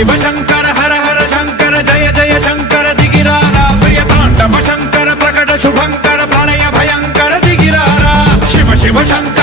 शिव शंकर हर हर शंकर जय जय शंकर दिगिरारा प्रिय तांडव शंकर प्रकट शुभंकर प्रलय भयंकर दिगिरारा शिव शिव शंकर